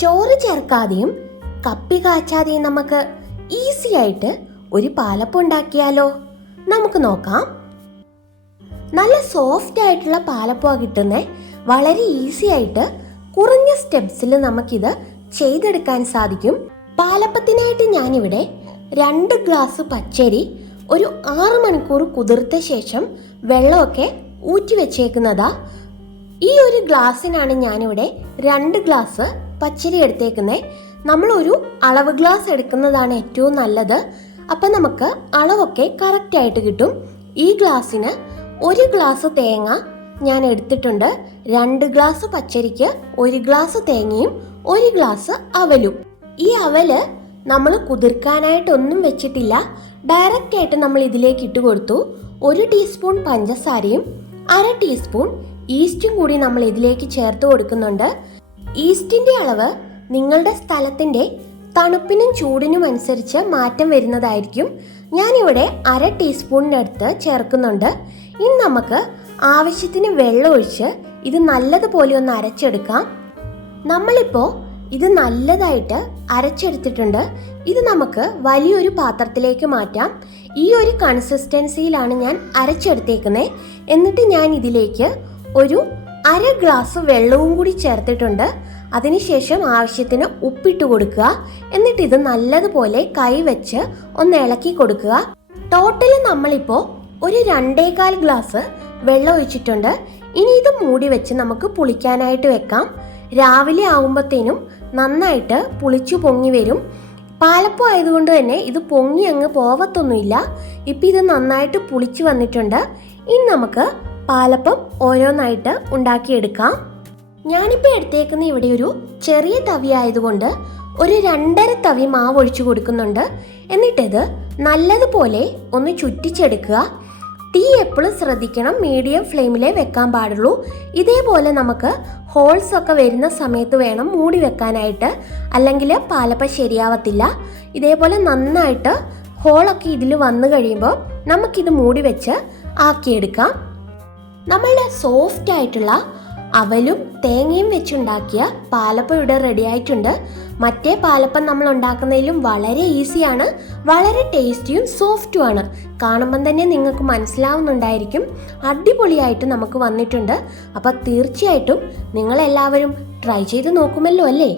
ചോറ് ചേർക്കാതെയും കപ്പി കാച്ചാതെയും നമുക്ക് ഈസി ആയിട്ട് ഒരു പാലപ്പം ഉണ്ടാക്കിയാലോ? നമുക്ക് നോക്കാം. നല്ല സോഫ്റ്റ് ആയിട്ടുള്ള പാലപ്പമാണ് കിട്ടുന്നത് വളരെ ഈസി ആയിട്ട് കുറഞ്ഞ സ്റ്റെപ്സിൽ നമുക്കിത് ചെയ്തെടുക്കാൻ സാധിക്കും. പാലപ്പത്തിനായിട്ട് ഞാനിവിടെ രണ്ട് ഗ്ലാസ് പച്ചരി ഒരു ആറ് മണിക്കൂർ കുതിർത്ത ശേഷം വെള്ളമൊക്കെ ഊറ്റി വെച്ചേക്കുന്നതാ. ഈ ഒരു ഗ്ലാസ്സിനാണ് ഞാനിവിടെ രണ്ട് ഗ്ലാസ് പച്ചരി എടുത്തേക്കുന്നത് നമ്മളൊരു അളവ് ഗ്ലാസ് എടുക്കുന്നതാണ് ഏറ്റവും നല്ലത്. അപ്പം നമുക്ക് അളവൊക്കെ കറക്റ്റ് ആയിട്ട് കിട്ടും. ഈ ഗ്ലാസ്സിന് ഒരു ഗ്ലാസ് തേങ്ങ ഞാൻ എടുത്തിട്ടുണ്ട്. രണ്ട് ഗ്ലാസ് പച്ചരിക്ക് ഒരു ഗ്ലാസ് തേങ്ങയും ഒരു ഗ്ലാസ് അവലും. ഈ അവൽ നമ്മൾ കുതിർക്കാനായിട്ടൊന്നും വെച്ചിട്ടില്ല. ഡയറക്റ്റ് ആയിട്ട് നമ്മൾ ഇതിലേക്ക് ഇട്ട് കൊടുത്തു. ഒരു ടീസ്പൂൺ പഞ്ചസാരയും അര ടീസ്പൂൺ ഈസ്റ്റും കൂടി നമ്മൾ ഇതിലേക്ക് ചേർത്ത് കൊടുക്കുന്നുണ്ട്. ഈസ്റ്റിന്റെ അളവ് നിങ്ങളുടെ സ്ഥലത്തിന്റെ തണുപ്പിനും ചൂടിനും അനുസരിച്ച് മാറ്റം വരുന്നതായിരിക്കും. ഞാനിവിടെ അര ടീസ്പൂണിനടുത്ത് ചേർക്കുന്നുണ്ട്. ഇനി നമുക്ക് ആവശ്യത്തിന് വെള്ളം ഒഴിച്ച് ഇത് നല്ലതുപോലെ ഒന്ന് അരച്ചെടുക്കാം. നമ്മളിപ്പോൾ ഇത് നല്ലതായിട്ട് അരച്ചെടുത്തിട്ടുണ്ട്. ഇത് നമുക്ക് വലിയൊരു പാത്രത്തിലേക്ക് മാറ്റാം. ഈ ഒരു കൺസിസ്റ്റൻസിയിലാണ് ഞാൻ അരച്ചെടുത്തേക്കുന്നത് എന്നിട്ട് ഞാൻ ഇതിലേക്ക് ഒരു അര ഗ്ലാസ് വെള്ളവും കൂടി ചേർത്തിട്ടുണ്ട്. അതിനുശേഷം ആവശ്യത്തിന് ഉപ്പിട്ട് കൊടുക്കുക. എന്നിട്ട് ഇത് നല്ലതുപോലെ കൈവച്ച് ഒന്ന് ഇളക്കി കൊടുക്കുക. ടോട്ടൽ നമ്മളിപ്പോൾ ഒരു രണ്ടേകാൽ ഗ്ലാസ് വെള്ളം ഒഴിച്ചിട്ടുണ്ട്. ഇനി ഇത് മൂടി വെച്ച് നമുക്ക് പുളിക്കാനായിട്ട് വെക്കാം. രാവിലെ ആകുമ്പോഴത്തേനും നന്നായിട്ട് പുളിച്ചു പൊങ്ങി വരും. പാലപ്പം ആയതുകൊണ്ട് തന്നെ ഇത് പൊങ്ങി അങ്ങ് പോവത്തൊന്നുമില്ല. ഇപ്പം ഇത് നന്നായിട്ട് പുളിച്ചു വന്നിട്ടുണ്ട്. ഇനി നമുക്ക് പാലപ്പം ഓരോന്നായിട്ട് ഉണ്ടാക്കിയെടുക്കാം. ഞാനിപ്പോൾ എടുത്തേക്കുന്ന ഇവിടെ ഒരു ചെറിയ തവി ആയതുകൊണ്ട് ഒരു രണ്ടര തവി മാവ് ഒഴിച്ചു കൊടുക്കുന്നുണ്ട്. എന്നിട്ടിത് നല്ലതുപോലെ ഒന്ന് ചുറ്റിച്ചെടുക്കുക. തീ എപ്പോഴും ശ്രദ്ധിക്കണം മീഡിയം ഫ്ലെയിമിലേ വെക്കാൻ പാടുള്ളൂ. ഇതേപോലെ നമുക്ക് ഹോൾസ് ഒക്കെ വരുന്ന സമയത്ത് വേണം മൂടി വെക്കാനായിട്ട്. അല്ലെങ്കിൽ പാലപ്പം ശരിയാവത്തില്ല. ഇതേപോലെ നന്നായിട്ട് ഹോളൊക്കെ ഇതിൽ വന്നു കഴിയുമ്പോൾ നമുക്കിത് മൂടി വെച്ച് ആക്കിയെടുക്കാം. നമ്മളുടെ സോഫ്റ്റ് ആയിട്ടുള്ള അവലും തേങ്ങയും വെച്ചുണ്ടാക്കിയ പാലപ്പം ഇവിടെ റെഡി ആയിട്ടുണ്ട്. മറ്റേ പാലപ്പം നമ്മൾ ഉണ്ടാക്കുന്നതിലും വളരെ ഈസിയാണ് വളരെ ടേസ്റ്റിയും സോഫ്റ്റുമാണ് കാണുമ്പം തന്നെ നിങ്ങൾക്ക് മനസ്സിലാവുന്നുണ്ടായിരിക്കും. അടിപൊളിയായിട്ട് നമുക്ക് വന്നിട്ടുണ്ട്. അപ്പോൾ തീർച്ചയായിട്ടും നിങ്ങളെല്ലാവരും ട്രൈ ചെയ്ത് നോക്കുമല്ലോ അല്ലേ?